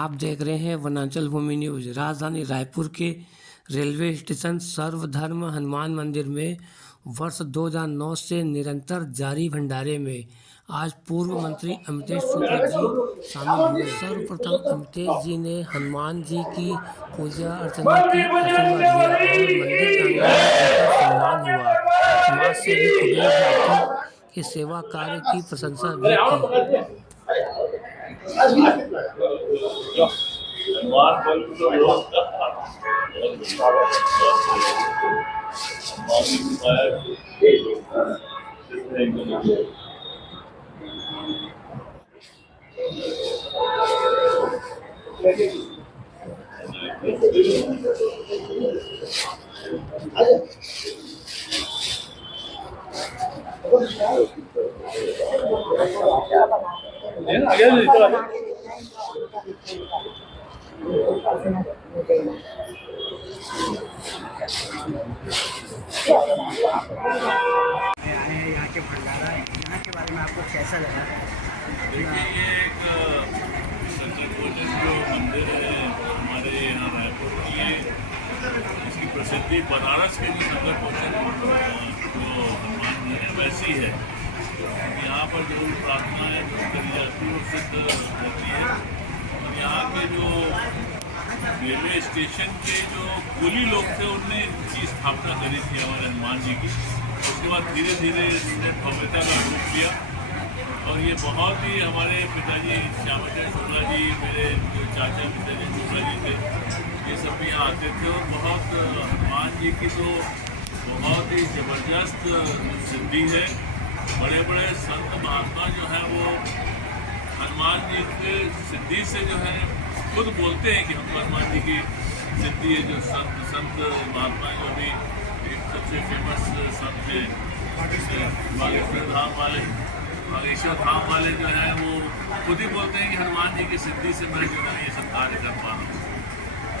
आप देख रहे हैं वनांचल भूमि न्यूज। राजधानी रायपुर के रेलवे स्टेशन सर्वधर्म हनुमान मंदिर में वर्ष 2009 से निरंतर जारी भंडारे में आज पूर्व मंत्री अमितेश शुक्ल जी शामिल हुए। सर्वप्रथम अमितेश जी ने हनुमान जी की पूजा अर्चना की, आशीर्वाद लिया और मंदिर प्रांगण में उनका सम्मान हुआ। समाज सेवी कुबेर राठी के सेवा कार्य की प्रशंसा भी की। यहाँ के भंडारा यहाँ के बारे में आपको कैसा लगा? देखिए, ये एक संकटमोचन जो मंदिर है हमारे यहाँ रायपुर की, ये इसकी प्रसिद्धि बनारस के भी संकटमोचन जो हनुमान जी है वैसी है। यहाँ पर जो प्रार्थनाएँ करी जाती है वो सिद्ध रहती है। और यहाँ के जो रेलवे स्टेशन के जो कुली लोग थे उनने इनकी स्थापना करी थी हमारे हनुमान जी की। उसके बाद धीरे धीरे इसने भव्यता का रूप लिया और ये बहुत ही हमारे पिताजी श्यामाचरण शुक्ला जी, मेरे जो चाचा पिताजी शुक्ला जी थे, ये सब भी यहाँ आते थे। और बहुत हनुमान जी की तो बहुत ही ज़बरदस्त सिद्धि है। बड़े बड़े संत महात्मा जो हैं वो हनुमान जी के सिद्धि से जो है खुद बोलते हैं कि हम हनुमान जी की सिद्धि है। जो संत महात्मा जो भी एक सबसे फेमस संत है बागेश्वर धाम वाले, बागेश्वर धाम वाले जो हैं वो खुद ही बोलते हैं कि हनुमान जी की सिद्धि से मैं जो है ये सब कार्य कर पा रहा हूँ।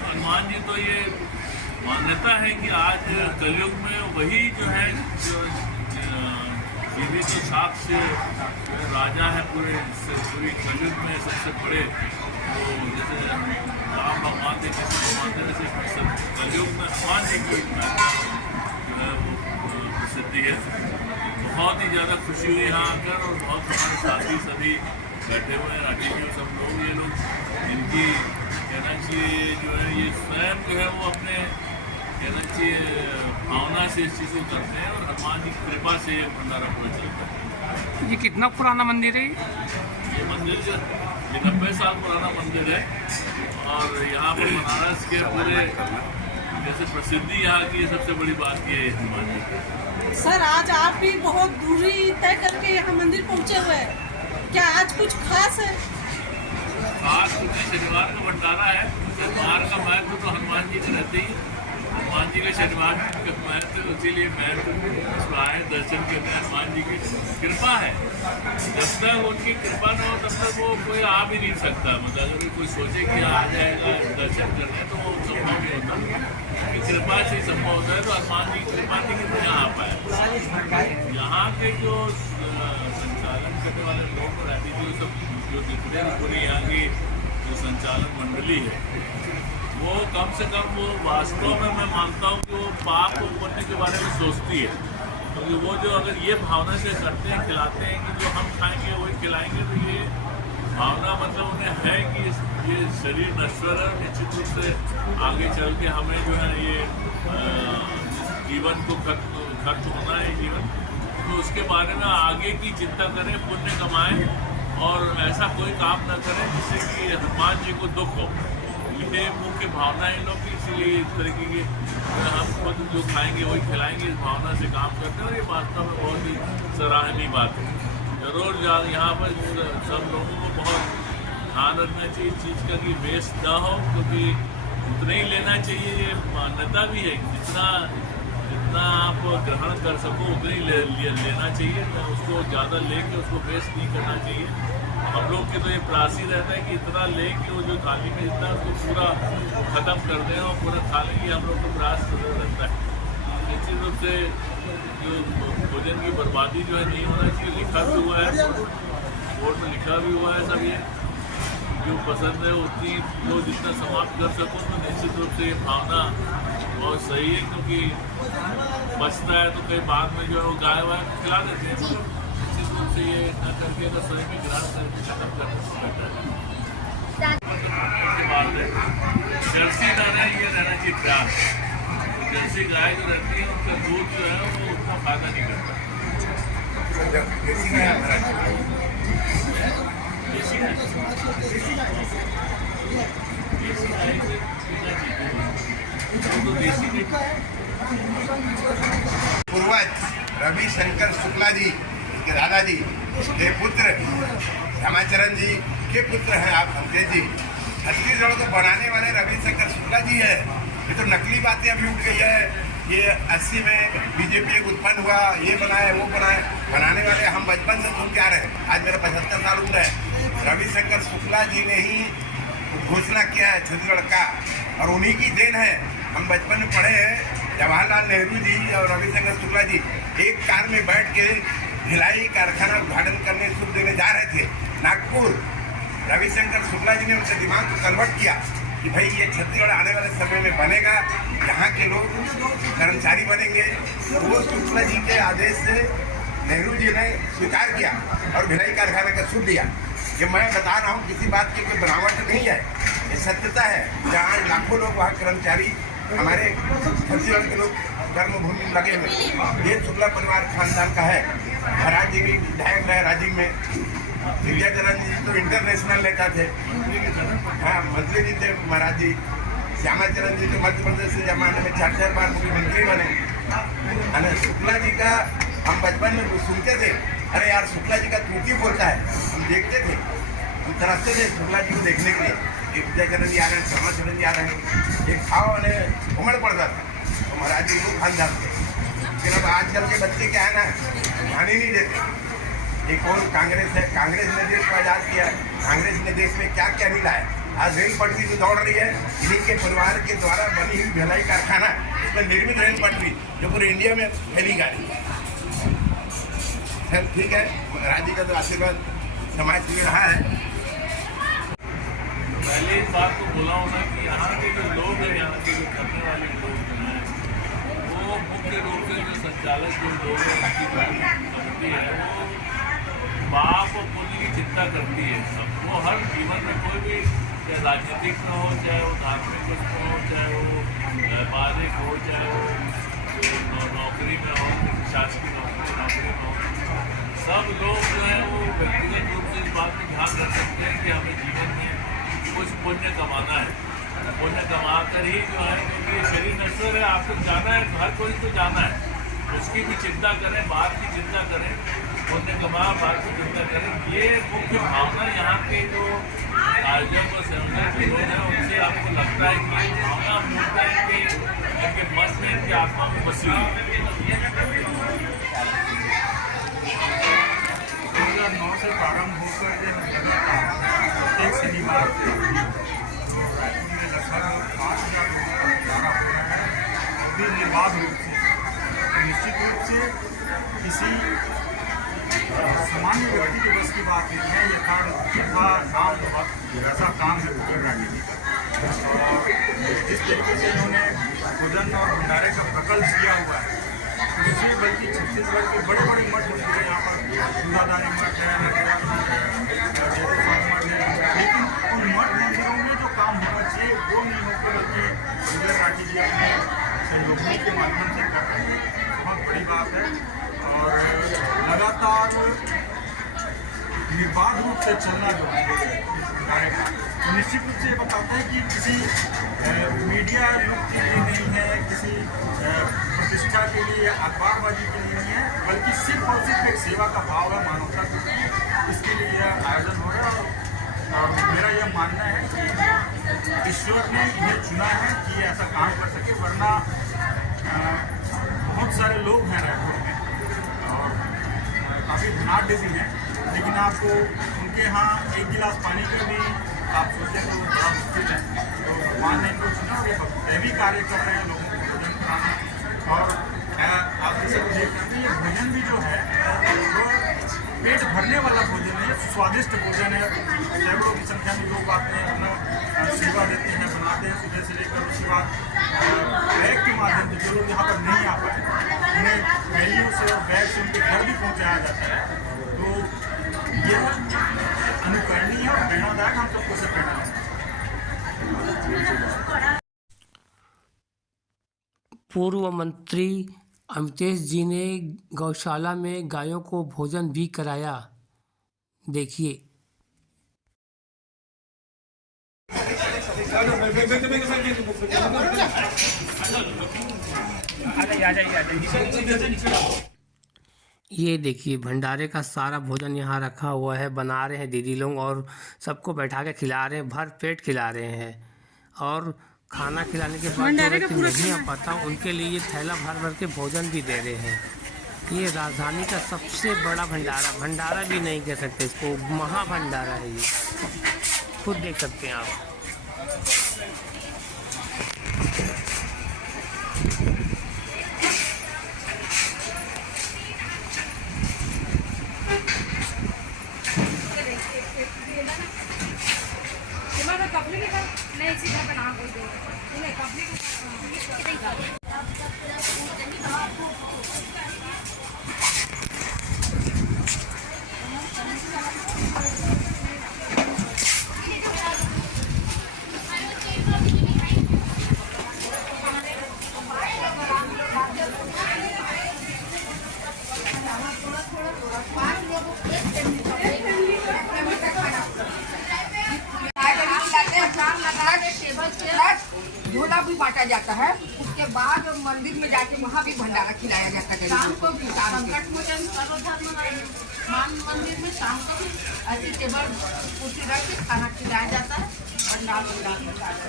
हनुमान जी तो ये मान्यता है कि आज कलयुग में वही जो है ये भी तो साक्ष्य राजा है पूरी कलयुग में सबसे बड़े। तो जैसे राम भगवान थे, कृष्ण भगवान थे, वैसे कलयुग में हनुमान जी की जो है वो प्रसिद्धि है। बहुत ही ज़्यादा खुशी हुई यहाँ आकर और बहुत हमारे साथी सभी बैठे हुए हैं, राठी जी सब लोग, ये लोग इनकी कहना चाहिए जो है ये स्वयं जो है वो अपने कहना चाहिए भावना से इस चीज़ को करते हैं और हनुमान जी की कृपा से ये भंडारा पूरा चलता है। ये कितना पुराना मंदिर है? ये मंदिर जो 90 साल पुराना मंदिर है और यहाँ पर बनारस के पूरे जैसे प्रसिद्धि यहाँ की सबसे बड़ी बात ये है हनुमान जी। सर, आज आप भी बहुत दूरी तय करके यहाँ मंदिर पहुँचे हुए हैं, क्या आज कुछ खास है? आज कुछ शनिवार का भंडारा है। शनिवार का महत्व तो हनुमान जी के रहते ही, हनुमान जी के शनिवार का महत्व, इसीलिए महत्व आए दर्शन करने। हनुमान जी की कृपा है, जब तक उनकी कृपा न हो तब तक वो कोई आ भी नहीं सकता। मतलब अगर कोई सोचे कि आ जाएगा दर्शन करने तो वो संभव नहीं होता। कि कृपा से ही संभव होता है। तो हनुमान जी की कृपा थी कि तो यहाँ आ पाए। यहाँ के जो संचालन करने वाले लोग रहती थी सब जो जितने भी पूरी यहाँ की जो संचालन मंडली है वो कम से कम वो वास्तव में मैं मानता हूँ कि वो पाप और पुण्य के बारे में सोचती है। क्योंकि वो जो अगर ये भावना से करते हैं, खिलाते हैं कि जो हम खाएंगे वही खिलाएंगे, तो ये भावना मतलब उन्हें है कि ये शरीर नश्वर है, निश्चित रूप से आगे चल के हमें जो है ये जीवन को खत्म होना है जीवन, तो उसके बारे में आगे की चिंता करें, पुण्य कमाएं और ऐसा कोई काम न करें जिससे कि हनुमान जी को दुख हो। ये मुख्य भावना है इन लोग की, इसीलिए इस तरीके की हम खुद जो खाएंगे वही खिलाएंगे इस भावना से काम करते हैं। और ये वास्तव में बहुत ही सराहनीय बात है। जरूर यहाँ पर सब लोगों को बहुत ध्यान रखना चाहिए इस चीज़ का कि वेस्ट ना हो, क्योंकि उतना ही लेना चाहिए। ये मान्यता भी है, जितना आप ग्रहण कर सको उतना ही लेना चाहिए, उसको ज़्यादा लेके उसको वेस्ट नहीं करना चाहिए। हम लोग के तो ये प्रासी रहता है कि इतना लेके वो जो थाली में जितना उसको पूरा ख़त्म कर दें और पूरा खा लेंगे, हम लोग को प्रयास रहता है। निश्चित रूप से जो भोजन की बर्बादी जो है नहीं होना चाहिए। लिखा भी हुआ है, बोर्ड में लिखा भी हुआ है सब ये। जो पसंद है उतनी जो जितना समाप्त कर सको तो निश्चित रूप से ये भावना बहुत सही है, क्योंकि बचता है तो कई बाद में जो है वो गाय वाय खिला देते हैं। निश्चित रूप से ये न करके अगर स्वयं में ग्रास करके खत्म करने को बेटर है। जर्सी दाना ये रहना चाहिए ग्रास। तो जर्सी गाय जो रहती है उनका दूध जो है वो उतना फायदा नहीं करता। पूर्वज रविशंकर शुक्ला जी के दादाजी के पुत्र श्यामाचरण जी के पुत्र हैं आप अंकेश जी। छत्तीसगढ़ को बनाने वाले रविशंकर शुक्ला जी है। ये तो नकली बातें अभी उठ गई है। ये 80 में बीजेपी एक उत्पन्न हुआ, ये बनाए वो बनाए, बनाने वाले हम बचपन से सुन के आ रहे हैं। आज मेरा 75 साल उम्र है। रविशंकर शुक्ला जी ने ही घोषणा किया है छत्तीसगढ़ का, और उन्हीं की देन है। हम बचपन में पढ़े हैं जवाहरलाल नेहरू जी और रविशंकर शुक्ला जी एक कार में बैठ के भिलाई कारखाना उद्घाटन करने शुभ देने जा रहे थे नागपुर। रविशंकर शुक्ला जी ने उनके दिमाग को कन्वर्ट किया कि भाई ये छत्तीसगढ़ आने वाले समय में बनेगा, यहाँ के लोग कर्मचारी बनेंगे। वो शुक्ला जी के आदेश से नेहरू जी ने स्वीकार किया और भिलाई कारखाना का शुभ दिया। ये मैं बता रहा हूँ, किसी बात की कोई बनावट नहीं है, ये सत्यता है। जहाँ लाखों लोग वहाँ कर्मचारी हमारे छत्तीसगढ़ के लोग कर्मभूमि में लगे हुए। ये शुक्ला परिवार खानदान का है। महाराज जी भी विधायक रहे राजीव में। विद्याचरण जी तो इंटरनेशनल नेता थे, हाँ मंत्री जी थे महाराज जी। श्यामाचरण जी तो मध्य प्रदेश के जमाने में 4 बार मुख्यमंत्री बने। है शुक्ला जी का हम बचपन में सुनते थे, अरे यार शुक्ला जी का तूती बोलता है, हम देखते थे, हम तरसते थे शुक्ला जी को देखने के लिए। ये विद्याचरण जी आ रहे हैं, श्यामाचरण जी आ रहे हैं, एक भाव उन्हें उमड़ पड़ता था। तो महाराज जी को खानदान थे। लेकिन अब आजकल के बच्चे क्या है ना, ध्यान ही नहीं देते। एक और कांग्रेस है, कांग्रेस ने देश को आज़ाद किया। कांग्रेस ने देश में क्या क्या मिला है। आज रेल पटरी तो दौड़ रही है, इन्हीं के परिवार के द्वारा बनी हुई भिलाई कारखाना, इसमें निर्मित रेल पटरी जो पूरे इंडिया में फैली गाड़ी। सर ठीक है, राज्य का तो आशीर्वाद समाज के लिए रहा है। पहले इस बात को बोला होना कि यहाँ के जो लोग हैं, यहाँ के जो करने वाले लोग हैं, वो मुख्य रूप से जो संचालक जो लोग हैं उनकी कमिटी है, वो पाप और पुण्य की चिंता करती है। वो हर जीवन में कोई भी, चाहे राजनीतिक में हो, चाहे वो धार्मिक उसमें हो, चाहे वो व्यापारिक हो, चाहे वो नौकरी में हो, शासकीय नौकरी में हो, सब लोग जो है वो व्यक्तिगत रूप से इस बात में ध्यान रख सकते हैं कि हमें जीवन में कुछ पुण्य कमाना है। पुण्य कमा कर ही जो है, क्योंकि शरीर नश्वर है, आपको जाना है, हर कोई को जाना है, उसकी भी चिंता करें, बात की चिंता करें, पुण्य कमा बात की चिंता करें। ये मुख्य भावना यहाँ के जो आयोजक और संयोजक के लोग हैं उनसे आपको लगता है कि भावना मिलता है कि इनके मन में, इनकी आत्मा में बसी हुई है। 2009 से प्रारंभ होकर प्रत्येक शनिवार को तो रायपुर में लगभग 5,000 लोगों का भंडारा हो रहा है। अभी निर्बाध रूप से, तो निश्चित रूप से किसी सामान्य व्यक्ति के बस की बात नहीं है। यथा नाम बहुत ऐसा काम है भोजन राजनीति का, और जिस तरीके से इन्होंने भोजन और भंडारे का प्रकल्प किया हुआ है, दूसरे बल्कि छत्तीसगढ़ के बड़े बड़े मठ मंदिर है। यहाँ पर दूधाधारी मठ है, नटराज मठ है, लेकिन उन मठ मंदिरों में जो काम होना चाहिए वो नहीं होकर बल्कि विजय राठी जी अपने सहयोगियों के माध्यम से कर रहे हैं। बहुत बड़ी बात है, और लगातार निर्बाध रूप से चलना जो है कार्यक्रम, तो निश्चित रूप से बताता है कि किसी मीडिया लुक के लिए नहीं है, किसी प्रतिष्ठा के लिए, अखबारबाजी के लिए नहीं है, बल्कि सिर्फ और सिर्फ एक सेवा का भाव है, मानवता के लिए। इसके लिए यह आयोजन हो रहा है, और मेरा यह मानना है कि ईश्वर ने इन्हें चुना है कि ऐसा काम कर सके, वरना बहुत सारे लोग हैं रायपुर में और काफ़ी धनाढ़ भी हैं, लेकिन आपको उनके यहाँ एक गिलास पानी का भी आप सोचें तो बड़ा मुश्किल है। तो भगवान ने इनको चुना, ये दैवी कार्य कर रहे हैं, लोगों को भोजन कराना। और आप जैसे देख सकते हैं, ये भोजन भी जो है वो पेट भरने वाला भोजन है, स्वादिष्ट भोजन है। सैकड़ों की संख्या में लोग आते हैं, अपना सेवा देते हैं, बनाते हैं सुबह से लेकर। उसके बाद बैग के माध्यम से जो लोग यहाँ पर नहीं आ पाए उन्हें थैलियों से और बैग से उनके घर भी पहुँचाया जाता है। तो यह अनुकरणीय और प्रेरणादायक, हम सबको से प्रेरणा है। पूर्व मंत्री अमितेश जी ने गौशाला में गायों को भोजन भी कराया। देखिए। ये देखिए भंडारे का सारा भोजन यहाँ रखा हुआ है, बना रहे हैं दीदी लोग और सबको बैठा के खिला रहे हैं, भर पेट खिला रहे हैं। और खाना खिलाने के बाद जो व्यक्ति नहीं आ पाता उनके लिए थैला भर भर के भोजन भी दे रहे हैं। ये राजधानी का सबसे बड़ा भंडारा भी नहीं कह सकते इसको, महाभंडारा है ये, खुद देख सकते हैं आप। नहीं सीधा बना कोई दो नहीं कपड़े झोला भी बांटा जाता है। उसके बाद मंदिर में जाके वहाँ भी भंडारा खिलाया जाता है। शाम को भी संकट मोचन सर्वधर्म मान मंदिर में शाम को भी ऐसी टेबल कुर्सी रख के खाना खिलाया जाता है।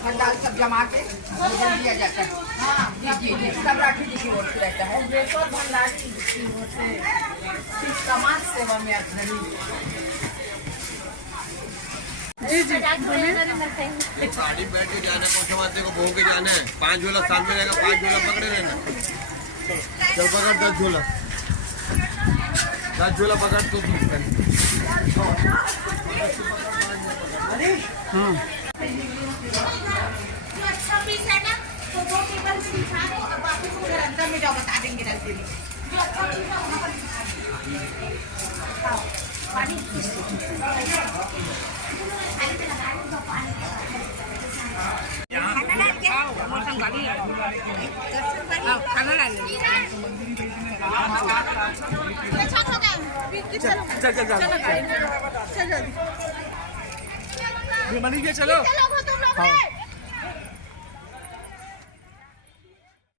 भंडार सब जमा के भोजन दिया जाता है। हाँ जी जी सब राखी जी की ओर से रहता है। भंडारी की ओर से समाज सेवा में अग्रणी। जी जी गाड़ी बैठ के जाना है, पहुँचवाते को भोग के जाना है। 5 झोला साथ में रहेगा, 5 झोला पकड़े रहना। चल पकड़ 10 झोला, 10 झोला पकड़ तो अच्छा पीस है ना, तो 2 टेबल बिठा दो और बाकी को फिर अंदर में जाओ, बता देंगे रख देंगे। जो अच्छा पीस है वहाँ पर पानी चलो